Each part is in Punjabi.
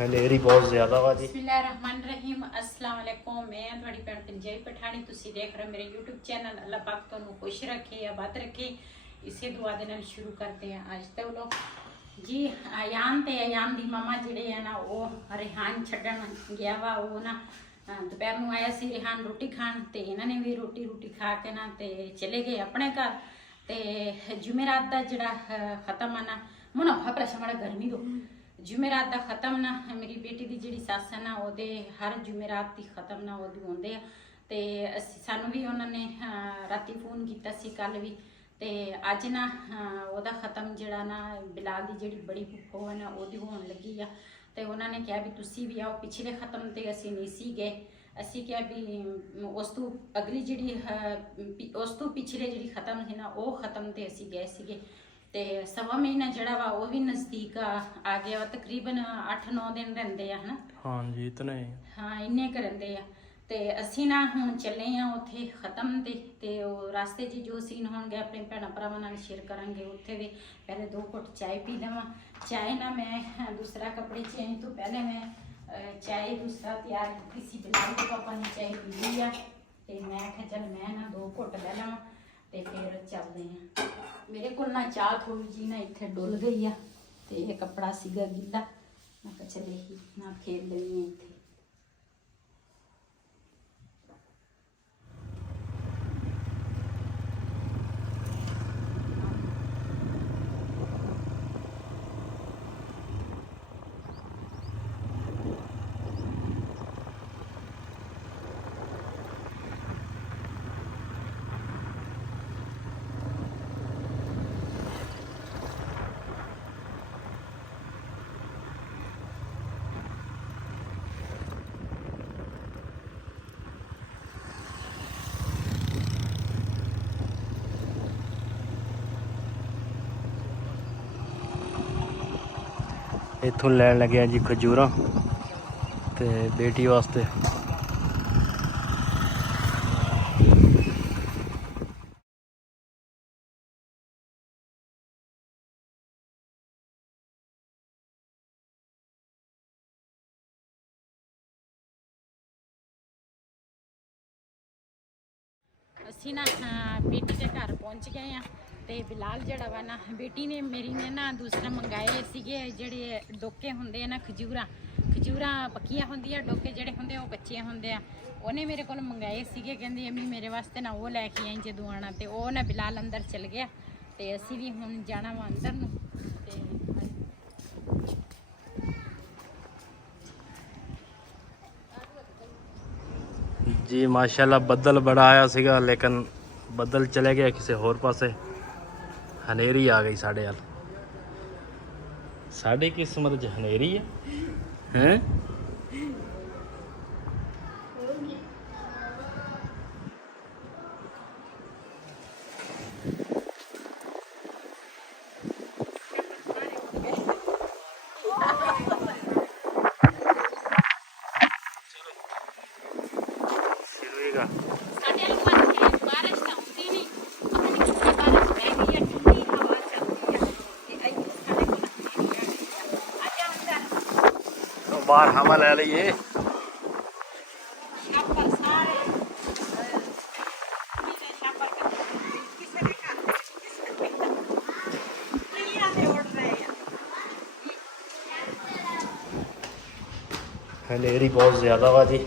ਹਨੇਰੀ ਬਹੁਤ ਜ਼ਿਆਦਾ ਵਾ ਜੀ। ਬਿਸਮਿल्लाहिर्रहमानिर्रहीम अस्सलाम वालेकुम। मैं ਤੁਹਾਡੀ ਭੈਣ पंजाबी पठानी ਤੁਸੀਂ ਦੇਖ ਰਹੇ ਮੇਰੇ YouTube ਚੈਨਲ। ਅੱਲਾਹ ਪਾਕ ਤੁਹਾਨੂੰ ਖੁਸ਼ ਰੱਖੇ ਆਬਾਦ ਰੱਖੇ। ਇਸੇ ਦੁਆ ਦੇ ਨਾਲ ਸ਼ੁਰੂ ਕਰਦੇ ਹਾਂ ਅੱਜ ਤੋਂ ਲੋ ਜੀ। ਆਯਾਨ ਤੇ ਆਯਾਨ ਦੀ ਮਮਾ ਜਿਹੜੇ ਆ ਨਾ ਉਹ ਰਿਹਾਨ ਛੱਡਣ ਗਿਆ ਵਾ। ਉਹ ਨਾ ਦੁਪਹਿਰ ਨੂੰ ਆਇਆ ਸੀ ਰਿਹਾਨ ਰੋਟੀ ਖਾਣ ਤੇ ਇਹਨਾਂ ਨੇ ਵੀ ਰੋਟੀ ਖਾ ਕੇ ਨਾ ਤੇ ਚਲੇ ਗਏ ਆਪਣੇ ਘਰ। ਤੇ ਜੁਮੇਰਾਤ ਦਾ ਜਿਹੜਾ ਖਤਮ ਆ ਨਾ ਮਨਾ ਹਪਰਾ ਸ਼ਮਾੜਾ ਗਰਮੀ ਦੋ ਜੁਮੇਰਾਤ ਦਾ ਖਤਮ ਨਾ ਮੇਰੀ ਬੇਟੀ ਦੀ ਜਿਹੜੀ ਸੱਸ ਹੈ ਨਾ ਉਹਦੇ ਹਰ ਜੁਮੇਰਾਤ ਦੀ ਖਤਮ ਨਾ ਉਹਦੀ ਆਉਂਦੇ ਆ। ਤੇ ਅਸੀਂ ਸਾਨੂੰ ਵੀ ਉਹਨਾਂ ਨੇ ਰਾਤੀ ਫੋਨ ਕੀਤਾ ਸੀ ਕੱਲ ਵੀ। ਤੇ ਅੱਜ ਨਾ ਉਹਦਾ ਖਤਮ ਜਿਹੜਾ ਨਾ ਬਿਲਾਲ ਦੀ ਜਿਹੜੀ ਬੜੀ ਫੁੱਫੋ ਹੈ ਨਾ ਉਹਦੀ ਹੋਣ ਲੱਗੀ ਆ। ਤੇ ਉਹਨਾਂ ਨੇ ਕਿਹਾ ਵੀ ਤੁਸੀਂ ਵੀ ਆਓ। ਪਿਛਲੇ ਖਤਮ ਤੇ ਅਸੀਂ ਨਹੀਂ ਸੀ ਗਏ। ਅਸੀਂ ਕਿਹਾ ਵੀ ਉਸ ਤੋਂ ਅਗਲੀ ਜਿਹੜੀ ਉਸ ਤੋਂ ਪਿਛਲੇ ਜਿਹੜੀ ਖਤਮ ਸੀ ਨਾ ਉਹ ਖਤਮ ਤੇ ਅਸੀਂ ਗਏ ਸੀਗੇ। ਤੇ ਸਵਾ ਮਹੀਨਾ ਜਿਹੜਾ ਵਾ ਉਹ ਵੀ ਨਜ਼ਦੀਕ ਆ ਗਿਆ ਵਾ। ਤਕਰੀਬਨ 8-9 ਦਿਨ ਰਹਿੰਦੇ ਆ ਹਨਾ। ਹਾਂਜੀ ਇਤਨੇ ਹਾਂ ਇੰਨੇ ਕੁ ਰਹਿੰਦੇ ਆ। ਤੇ ਅਸੀਂ ਨਾ ਹੁਣ ਚੱਲੇ ਆ ਉੱਥੇ ਖਤਮ ਤੇ ਉਹ ਰਸਤੇ 'ਚ ਜੋ ਸੀਨ ਹੋਣਗੇ ਆਪਣੇ ਭੈਣਾਂ ਭਰਾਵਾਂ ਨਾਲ ਸ਼ੇਅਰ ਕਰਾਂਗੇ। ਉੱਥੇ ਦੇ ਪਹਿਲੇ 2 ਘੁੱਟ ਚਾय ਪੀ ਲਵਾਂ। ਚਾय ਨਾ ਮੈਂ दूसरा कपड़े चेंज तो पहले मैं चाय दूसरा तैयार की सी बिलाल के पापा ने चाय पी ली आ। ਤੇ ਮੈਂ ਕਿਹਾ ਚੱਲ ਮੈਂ ਨਾ 2 ਘੁੱਟ ਲੈ ਲਵਾਂ ਤੇ ਫਿਰ ਚੱਲਦੇ ਆ। ਮੇਰੇ ਕੋਲ ਨਾ ਚਾਹ ਥੋੜੀ ਜੀ ਨਾ ਇੱਥੇ ਡੁੱਲ ਗਈ ਆ ਤੇ ਇਹ ਕੱਪੜਾ ਸੀਗਾ ਗਿੱਲਾ। ਮੈਂ ਕਿਹਾ ਚੱਲ ਇਹੀ ਨਾ ਖੇਡ ਲੈਣੀ ਇੱਥੇ। ਇੱਥੋਂ ਲੈਣ ਲੱਗਿਆ ਜੀ ਖਜੂਰਾਂ ਤੇ ਬੇਟੀ ਵਾਸਤੇ। ਅਸੀਂ ਨਾ ਬੇਟੀ ਦੇ ਘਰ ਪਹੁੰਚ ਗਏ ਆ। ਤੇ ਬਿਲਾਲ ਜਿਹੜਾ ਵਾ ਨਾ ਬੇਟੀ ਨੇ ਮੇਰੀ ਨੇ ਨਾ ਦੂਸਰਾ ਮੰਗਾਏ ਸੀਗੇ ਜਿਹੜੇ ਡੋਕੇ ਹੁੰਦੇ ਆ ਨਾ ਖਜੂਰਾਂ ਪੱਕੀਆਂ ਹੁੰਦੀਆਂ। ਡੋਕੇ ਜਿਹੜੇ ਹੁੰਦੇ ਉਹ ਕੱਚੇ ਹੁੰਦੇ ਆ। ਉਹਨੇ ਮੇਰੇ ਕੋਲ ਮੰਗਾਏ ਸੀਗੇ। ਕਹਿੰਦੀ ਅੰਮੀ ਮੇਰੇ ਵਾਸਤੇ ਨਾ ਉਹ ਲੈ ਕੇ ਆਈ ਜਦੋਂ ਆਉਣਾ। ਤੇ ਉਹ ਨਾ ਬਿਲਾਲ ਅੰਦਰ ਚਲ ਗਿਆ ਤੇ ਅਸੀਂ ਵੀ ਹੁਣ ਜਾਣਾ ਵਾ ਅੰਦਰ ਨੂੰ। ਤੇ ਜੀ ਮਾਸ਼ਾਅੱਲਾ ਬੱਦਲ ਬੜਾ ਆਇਆ ਸੀਗਾ ਲੇਕਿਨ ਬੱਦਲ ਚਲੇ ਗਿਆ ਕਿਸੇ ਹੋਰ ਪਾਸੇ। ਹਨੇਰੀ ਆ ਗਈ ਸਾਡੇ ਵੱਲ। ਸਾਡੀ ਕਿਸਮਤ 'ਚ ਹਨੇਰੀ ਹੈ ਹੈ। बाहर हवा ले लीजिए। हनेरी बहुत ज़्यादा वा जी।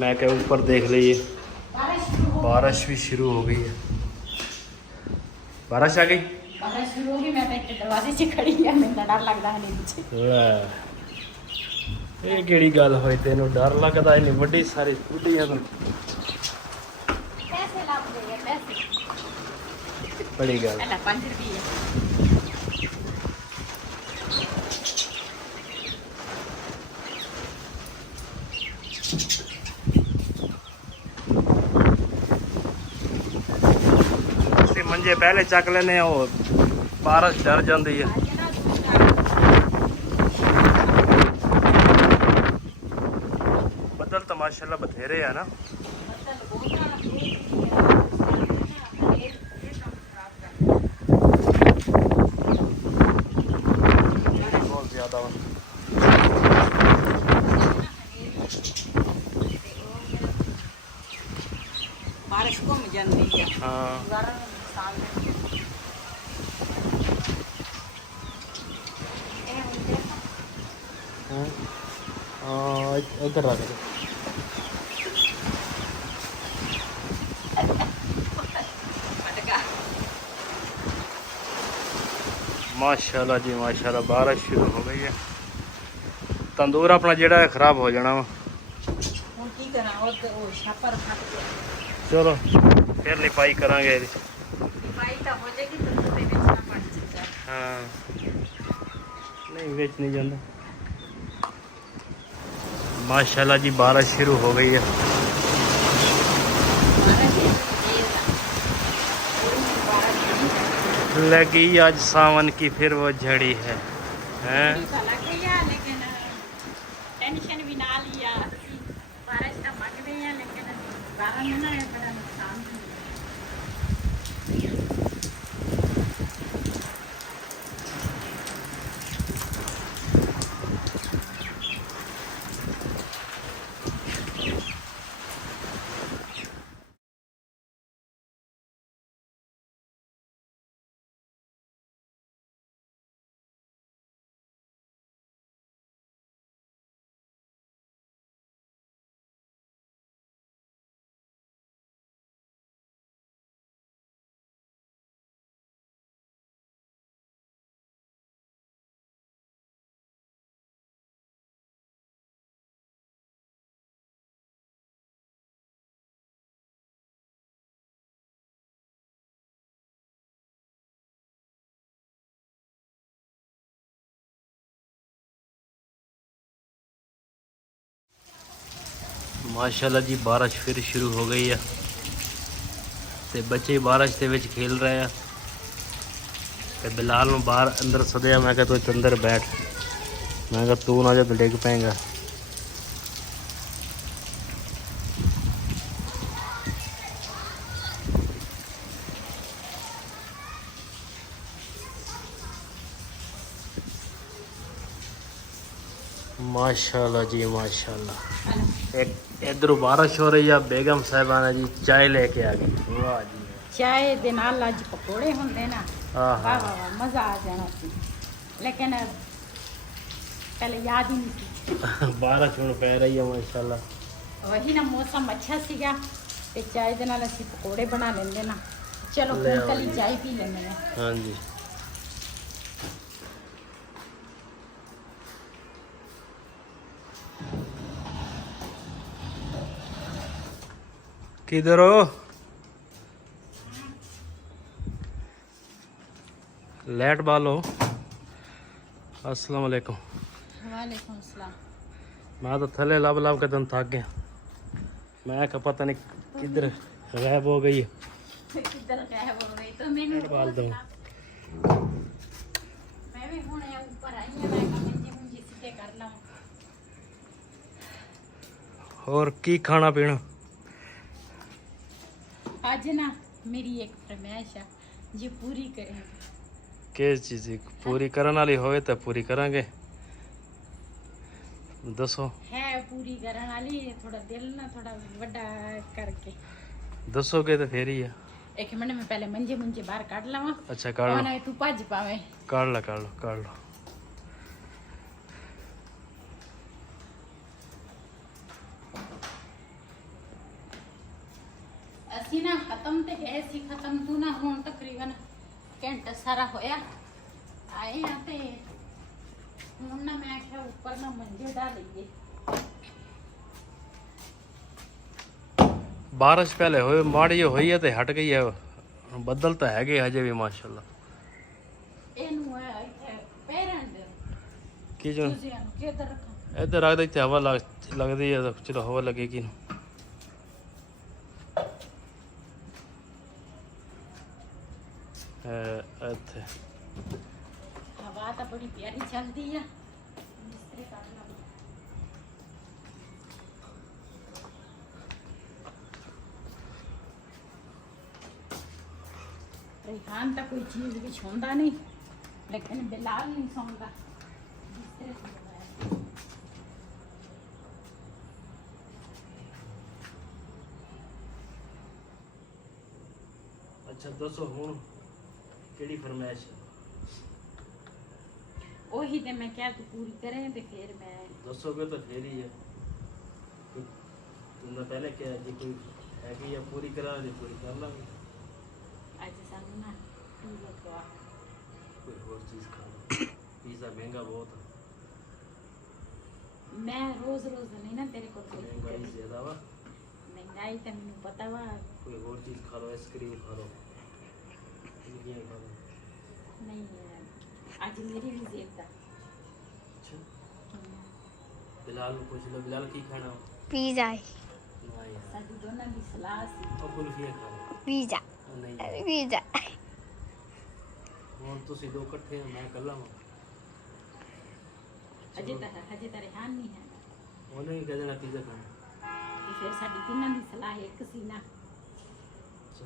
मैं क्या ऊपर देख लीजिए बारिश भी शुरू हो गई है। बारिश आ गई। बारिश शुरू हो गई। मैं तो दरवाजे से खड़ी है। मैं डर लगता है नीचे। ਇਹ ਕਿਹੜੀ ਗੱਲ ਹੋਈ ਤੈਨੂੰ ਡਰ ਲੱਗਦਾ? ਇੰਨੀ ਵੱਡੀ ਸਾਰੀ ਬੁੱਢੀ ਆ ਤੂੰ। ਪੈਸੇ ਲੱਭ ਦੇ ਪੈਸੇ ਬੜੀ ਗੱਲ। ਪਹਿਲਾਂ 5 ਰੁਪਏ ਅਸੀਂ ਮੰਜੇ ਪਹਿਲੇ ਚੱਕ ਲੈਨੇ ਆ। ਉਹ ਬਾਰਿਸ਼ ਡਰ ਜਾਂਦੀ ਹੈ। ਬੱਦਲ ਤਾਂ ਮਾਸ਼ਾਅੱਲਾ ਬਥੇਰੇ ਆ ਨਾ। बहुत ज़्यादा ਇੱਧਰ ਰੱਖ ਦੇ। माशाल्लाह जी माशाल्लाह, बारिश शुरू हो गई है। तंदूर अपना जेड़ा है खराब हो जाना वा। ਹੁਣ ਕੀ ਕਰਾਂ ਉਹ ਛਾਪਰ ਫਟ ਗਿਆ। चलो फिर लिपाई करांगे। ਪਾਈ ਤਾਂ ਹੋ ਜਾਏਗੀ ਤਾਂ ਉਹਦੇ ਵਿੱਚ ਨਾ ਪੜ ਸਕਦਾ। हाँ नहीं बेच नहीं जाता। माशाल्लाह जी बारिश शुरू हो गई है। लगी आज सावन की फिर वो झड़ी है, हैं? लेकिन टेंशन भी ना लिया। बारिश तो मंग रहे हैं लेकिन बारिश में ना बड़ा नुकसान है। माशाल्लाह जी बारिश फिर शुरू हो गई है ते बच्चे बारिश के विच खेल रहे हैं। ते बिलाल नूं बाहर अंदर सदया, मैं कहा तू अंदर बैठ, मैं कहा तू ना जा तो डिग पेगा। माशाल्लाह जी माशाल्लाह। एक इधरों बारिश हो रही है, बेगम साहिबाना जी चाय लेके आ गई। वाह जी चाय दे नाल अज पकौड़े होंदे ना, हाँ वाह वाह वाह, मजा आ जाना सी। लेकिन पहले याद ही नहीं सी। बारिश हुण पै रही है माशाल्लाह। वही ना मौसम अच्छा सीगा ते चाय दे नाल असीं पकौड़े बना लेंदे ना। चलो ले हुण आओ कली जी। चाय पी लेंदे आ। हाँ जी किधर हो? लाइट बालो। अस्सलाम वालेकुम। वालेकुम सलाम। मैं तो थले लब लब के तन थक गया। मैं क्या पता नहीं किधर गायब हो गई है। किधर गायब हो गई तो मैंने लाइट बाल दो। मैं भी हुणे ऊपर आई हूं, मैं कहा मुझे सीधे कर लूं। और की खाना पीना? आज ना मेरी एक फरमाइश है जी पूरी करेंगे। किस चीज़ की पूरी करने वाली होवे तो पूरी करांगे। दसो है पूरी करने वाली, थोड़ा दिल ना थोड़ा बड़ा करके दसोगे तो फिर ही है। एक मिनट में पहले मंजे मुंजे बाहर काट लवा। अच्छा काट लो, तू भज पावे। काट लो काट लो काट लो। ਅਸੀਂ ਨਾ ਖਤਮ ਤੇ ਗਏ ਸੀ, ਖਤਮ ਤੋਂ ਨਾ ਹੁਣ ਤਕਰੀਬਨ ਘੰਟਾ ਸਾਰਾ ਹੋਇਆ ਆਏ ਆ ਤੇ ਹੁਣ ਨਾ ਮੈਂ ਕਿਹਾ ਉੱਪਰ ਨਾ ਮੰਜੇ ਡਾ ਲਈਏ। बारिश पहले होए माड़ी हुई है तो हट गई है। बदल तो है हजे भी माशाल्लाह। ਇਹਨੂੰ ਇੱਥੇ ਪੈਰਾਂ ਦੇ की जो ਤੁਸੀਂ ਇਹਨੂੰ ਕਿੱਧਰ ਰੱਖਾਂ? इधर रख देते हवा लगती है तो चलो हवा लगेगी ना। ਇੱਥੇ ਹਵਾ ਤਾਂ ਬੜੀ ਪਿਆਰੀ ਚੱਲਦੀ ਆ। ਮਿਸਤਰੀ ਕਰ ਲਾ। रेहान तो कोई चीज़ भी छोंदा नहीं, लेकिन बिलाल नहीं सौंदा। बिस्तर से लगाया। अच्छा दसो हुण केड़ी फरमाइश है? ਉਹੀ ਤੇ ਮੈਂ ਕਿਹਾ ਤੂੰ ਪੂਰੀ ਕਰੇ ਤੇ ਫਿਰ ਮੈਂ दसोगे तो फिर ही है। तुमने पहले क्या जी कोई है कि या पूरी करा जी पूरी कर लांगे ਅੱਜ ਸਾਨੂੰ ਨਾ ਪੀਜ਼ਾ ਖਵਾ कोई और चीज़ खा लो पिज़्ज़ा महंगा बहुत है ਮੈਂ ਰੋਜ਼ ਰੋਜ਼ ਨਹੀਂ ਨਾ ਤੇਰੇ ਕੋਲ महंगाई ज़्यादा वा ਮਹਿੰਗਾਈ ਤਾਂ ਮੈਨੂੰ ਪਤਾ ਵਾ कोई और चीज़ खा लो आइसक्रीम खा लो ये खा लो ਨਹੀਂ ਅੱਜ ਮੇਰੀ ਵੀ ਜ਼ੇਬ ਦਾ अच्छा बिलाल को पूछ लो बिलाल की खाना हो पिज़्ज़ा ना यार ਸਾਡੀ ਦੋਨਾਂ ਦੀ ਸਲਾਹ ਸੀ और कुल्फियाँ खा लो पिज़्ज़ा नहीं पिज़्ज़ा और तुसी दो इकट्ठे हैं मैं कल्ला हूँ ਹਜੇ ਤਾਂ ਰਿਹਾਨ ਨਹੀਂ ਹੈ ਉਹਨੇ ਵੀ ਕਹਿ ਦੇਣਾ ਪੀਜ਼ਾ ਖਾਣਾ ਤੇ ਫਿਰ ਸਾਡੀ ਤਿੰਨਾਂ ਦੀ ਸਲਾਹ ਇੱਕ ਸੀ ਨਾ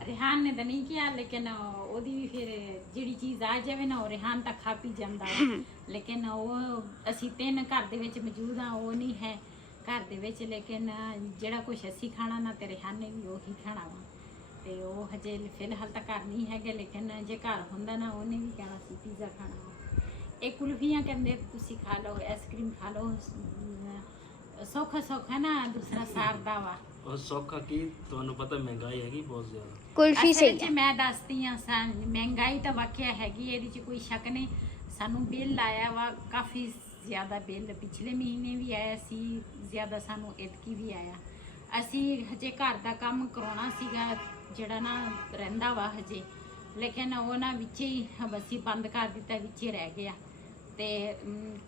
ਰਿਹਾਨ ਨੇ ਤਾਂ ਨਹੀਂ ਕਿਹਾ ਲੇਕਿਨ ਉਹਦੀ ਵੀ ਫਿਰ ਜਿਹੜੀ ਚੀਜ਼ ਆ ਜਾਵੇ ਨਾ ਉਹ ਰਿਹਾਨ ਤਾਂ ਖਾ ਪੀ ਜਾਂਦਾ ਵਾ। ਲੇਕਿਨ ਉਹ ਅਸੀਂ ਤਿੰਨ ਘਰ ਦੇ ਵਿੱਚ ਮੌਜੂਦ ਆ ਉਹ ਨਹੀਂ ਹੈ ਘਰ ਦੇ ਵਿੱਚ ਲੇਕਿਨ ਜਿਹੜਾ ਕੁਝ ਅਸੀਂ ਖਾਣਾ ਨਾ ਤੇ ਰਿਹਾਨ ਨੇ ਵੀ ਉਹੀ ਖਾਣਾ ਵਾ ਤੇ ਉਹ ਹਜੇ ਫਿਲਹਾਲ ਤਾਂ ਘਰ ਨਹੀਂ ਹੈਗੇ ਲੇਕਿਨ ਜੇ ਘਰ ਹੁੰਦਾ ਨਾ ਉਹਨੇ ਵੀ ਕਹਿਣਾ ਸੀ ਪੀਜ਼ਾ ਖਾਣਾ ਵਾ। ਇਹ ਕੁਲਫੀਆਂ ਕਹਿੰਦੇ ਤੁਸੀਂ ਖਾ ਲਓ ਆਈਸਕ੍ਰੀਮ ਖਾ ਲਓ ਸੌਖਾ ਸੌਖਾ ਨਾ ਦੂਸਰਾ ਸਾਰਦਾ ਵਾ ਉਹ ਸੌਖਾ ਕੀ ਤੁਹਾਨੂੰ ਪਤਾ ਮਹਿੰਗਾਈ ਹੈਗੀ ਬਹੁਤ ਜ਼ਿਆਦਾ कुल्फी ਅਸਲ सही ਵਿੱਚ ਮੈਂ ਦੱਸਦੀ ਆ ਮਹਿੰਗਾਈ ਤਾਂ ਵਾਕਿਆ ਹੈਗੀ ਇਹਦੇ 'ਚ ਕੋਈ ਸ਼ੱਕ ਨਹੀਂ ਸਾਨੂੰ ਬਿੱਲ ਆਇਆ ਵਾ ਕਾਫੀ ਜ਼ਿਆਦਾ ਬਿੱਲ ਪਿਛਲੇ ਮਹੀਨੇ ਵੀ ਆਇਆ ਸੀ ਜ਼ਿਆਦਾ ਸਾਨੂੰ ਇਤਕੀ ਵੀ ਆਇਆ ਅਸੀਂ ਹਜੇ ਘਰ ਦਾ ਕੰਮ ਕਰਾਉਣਾ ਸੀਗਾ ਜਿਹੜਾ ਨਾ ਰਹਿੰਦਾ ਵਾ ਹਜੇ ਲੇਕਿਨ ਉਹ ਨਾ ਵਿੱਚ ਹੀ ਅਸੀਂ ਬੰਦ ਕਰ ਦਿੱਤਾ ਵਿੱਚ ਹੀ ਰਹਿ ਗਿਆ ਤੇ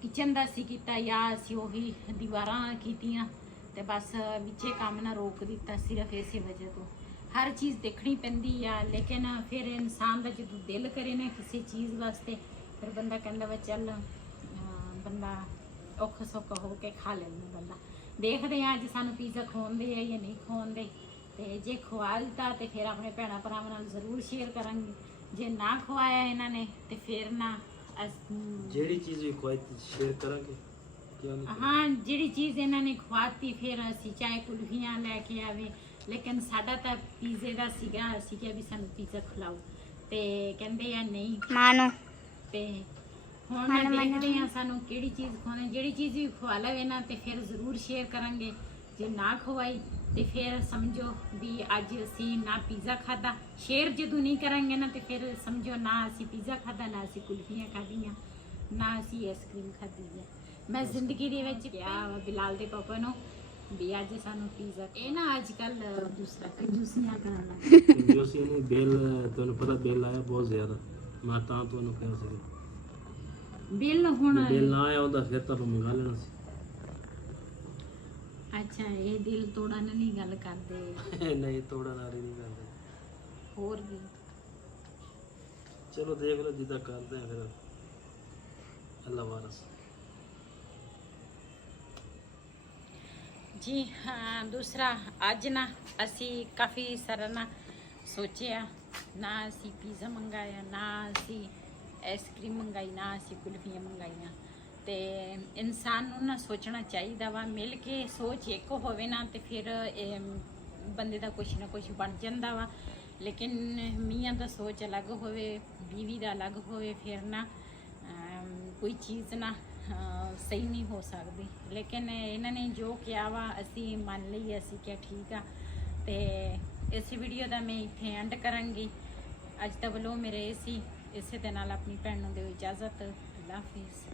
ਕਿਚਨ ਦਾ ਸੀ ਕੀਤਾ ਜਾਂ ਅਸੀਂ ਉਹੀ ਦੀਵਾਰਾਂ ਕੀਤੀਆਂ ਤੇ ਬਸ ਵਿੱਚੇ ਕੰਮ ਨਾ ਰੋਕ ਦਿੱਤਾ ਸਿਰਫ ਇਸੇ ਵਜ੍ਹਾ ਤੋਂ ਹਰ ਚੀਜ਼ ਦੇਖਣੀ ਪੈਂਦੀ ਆ ਲੇਕਿਨ ਫਿਰ ਇਨਸਾਨ ਦਾ ਜਦੋਂ ਦਿਲ ਕਰੇ ਨਾ ਕਿਸੇ ਚੀਜ਼ ਵਾਸਤੇ ਫਿਰ ਬੰਦਾ ਕਹਿੰਦਾ ਵਾ ਚੱਲ ਬੰਦਾ ਔਖਾ ਸੌਖਾ ਹੋ ਕੇ ਖਾ ਲੈਂਦਾ ਬੰਦਾ ਦੇਖਦੇ ਆ ਅੱਜ ਸਾਨੂੰ ਪੀਜ਼ਾ ਖਵਾਉਂਦੇ ਆ ਜਾਂ ਨਹੀਂ ਖਵਾਉਂਦੇ ਤੇ ਜੇ ਖਵਾ ਦਿੱਤਾ ਤੇ ਫਿਰ ਆਪਣੇ ਭੈਣਾਂ ਭਰਾਵਾਂ ਨਾਲ ਜ਼ਰੂਰ ਸ਼ੇਅਰ ਕਰਾਂਗੇ ਜੇ ਨਾ ਖਵਾਇਆ ਇਹਨਾਂ ਨੇ ਤੇ ਫਿਰ ਨਾ ਜਿਹੜੀ ਚੀਜ਼ ਵੀ ਕੋਈ ਸ਼ੇਅਰ ਕਰਾਂਗੇ ਕਿਉਂ ਨਹੀਂ ਹਾਂ ਜਿਹੜੀ ਚੀਜ਼ ਇਹਨਾਂ ਨੇ ਖਵਾਤੀ ਫਿਰ ਅਸੀਂ ਚਾਹੇ ਕੁਲਫੀਆਂ ਲੈ ਕੇ ਆਵੇ ਲੇਕਿਨ ਸਾਡਾ ਤਾਂ ਪੀਜ਼ੇ ਦਾ ਸੀਗਾ ਅਸੀਂ ਕਿਹਾ ਵੀ ਸਾਨੂੰ ਪੀਜ਼ਾ ਖਿਲਾਓ ਤੇ ਕਹਿੰਦੇ ਆ ਨਹੀਂ मानो ਤੇ ਹੁਣ ਦੇਖਦੇ ਆ ਸਾਨੂੰ ਕਿਹੜੀ ਚੀਜ਼ ਖਵਾਉਣੀ ਜਿਹੜੀ ਚੀਜ਼ ਵੀ ਖਵਾ ਲਵੇ ਨਾ ਤੇ ਫਿਰ ਜ਼ਰੂਰ ਸ਼ੇਅਰ ਕਰਾਂਗੇ ਜੇ ਨਾ ਖਵਾਈ ਤੇ ਫਿਰ ਸਮਝੋ ਵੀ ਅੱਜ ਅਸੀਂ ਨਾ ਪੀਜ਼ਾ ਖਾਦਾ ਸ਼ੇਅਰ ਜਦੋਂ ਨਹੀਂ ਕਰਾਂਗੇ ਨਾ ਤੇ ਫਿਰ ਸਮਝੋ ਨਾ ਅਸੀਂ ਪੀਜ਼ਾ ਖਾਦਾ ਨਾ ਅਸੀਂ ਕੁਲਫੀਆਂ ਖਾਧੀਆਂ ਨਾ ਅਸੀਂ ਆਈਸਕ੍ਰੀਮ ਖਾਧੀ ਹੈ ਮੈਂ ਜ਼ਿੰਦਗੀ ਦੇ ਵਿੱਚ ਕਿਹਾ ਵਾ ਬਿਲਾਲ ਦੇ ਪਾਪਾ ਨੂੰ ਵੀ ਅੱਜ ਸਾਨੂੰ ਪੀਜ਼ਾ ਇਹ ਨਾ ਅੱਜ ਕੱਲ ਦੂਸਰਾ ਕੰਜੂਸੀਆਂ ਕਰਨ ਲੱਗ ਜੋ ਸੀ ਨੇ ਬਿੱਲ ਤੁਹਾਨੂੰ ਪਤਾ ਬਿੱਲ ਆਇਆ ਬਹੁਤ ਜ਼ਿਆਦਾ ਮੈਂ ਤਾਂ ਤੁਹਾਨੂੰ ਕਿਹਾ ਸੀ ਬਿੱਲ ਹੁਣ ਬਿੱਲ ਨਾ ਆਇਆ ਉਹਦਾ ਫਿਰ ਤਾਂ ਆਪਾਂ ਮੰਗਾ ਲੈਣਾ ਸੀ ਅੱਛਾ ਇਹ ਦਿਲ ਤੋੜਨ ਨਹੀਂ ਗੱਲ ਕਰਦੇ ਨਹੀਂ ਤੋੜਨ ਵਾਲੀ ਨਹੀਂ ਕਰਦੇ ਹੋਰ ਵੀ ਚਲੋ ਦੇਖ ਲਓ ਜਿੱਦਾਂ ਕਰਦੇ ਆ ਫਿਰ ਅੱਲਾ ਵਾਰਸ ਜੀ ਹਾਂ ਦੂਸਰਾ ਅੱਜ ਨਾ ਅਸੀਂ ਕਾਫੀ ਸਾਰਾ ਨਾ ਸੋਚਿਆ ਨਾ ਅਸੀਂ ਪੀਜ਼ਾ ਮੰਗਾਇਆ ਨਾ ਅਸੀਂ ਆਈਸਕ੍ਰੀਮ ਮੰਗਾਈ ਨਾ ਅਸੀਂ ਕੁਲਫੀਆਂ ਮੰਗਾਈਆਂ ਤੇ ਇਨਸਾਨ ਨੂੰ ਨਾ ਸੋਚਣਾ ਚਾਹੀਦਾ ਵਾ ਮਿਲ ਕੇ ਸੋਚ ਇੱਕ ਹੋਵੇ ਨਾ ਤੇ ਫਿਰ ਬੰਦੇ ਦਾ ਕੁਛ ਨਾ ਕੁਛ ਬਣ ਜਾਂਦਾ ਵਾ ਲੇਕਿਨ ਮੀਆਂ ਦਾ ਸੋਚ ਅਲੱਗ ਹੋਵੇ ਬੀਵੀ ਦਾ ਅਲੱਗ ਹੋਵੇ ਫਿਰ ਨਾ ਕੋਈ ਚੀਜ਼ ਨਾ ਸਹੀ ਨਹੀਂ ਹੋ ਸਕਦੀ ਲੇਕਿਨ ਇਹਨਾਂ ਨੇ ਜੋ ਕਿਹਾ ਵਾ ਅਸੀਂ ਮੰਨ ਲਈ ਅਸੀਂ ਕਿਹਾ ਠੀਕ ਆ ਤੇ ਇਸ ਵੀਡੀਓ ਦਾ ਮੈਂ ਇੱਥੇ ਐਂਡ ਕਰਾਂਗੀ ਅੱਜ ਦਾ ਵੱਲੋਂ ਮੇਰੇ ਇਸੇ ਦੇ ਨਾਲ ਆਪਣੀ ਭੈਣ ਨੂੰ ਦਿਓ ਇਜਾਜ਼ਤ ਅੱਲਾ ਹਾਫਿਜ਼